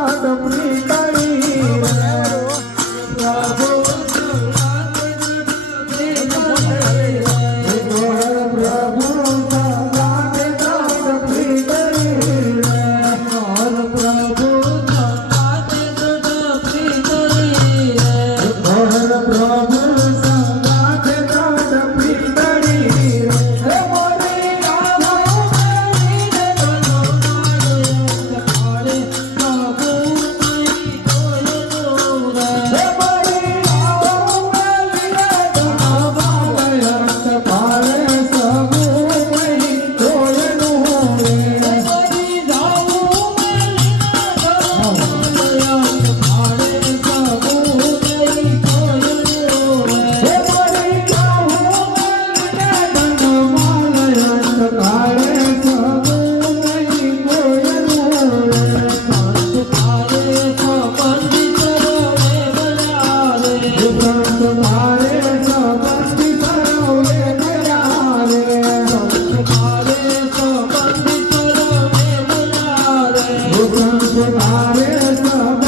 Shripada Preetha Hare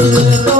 Oh.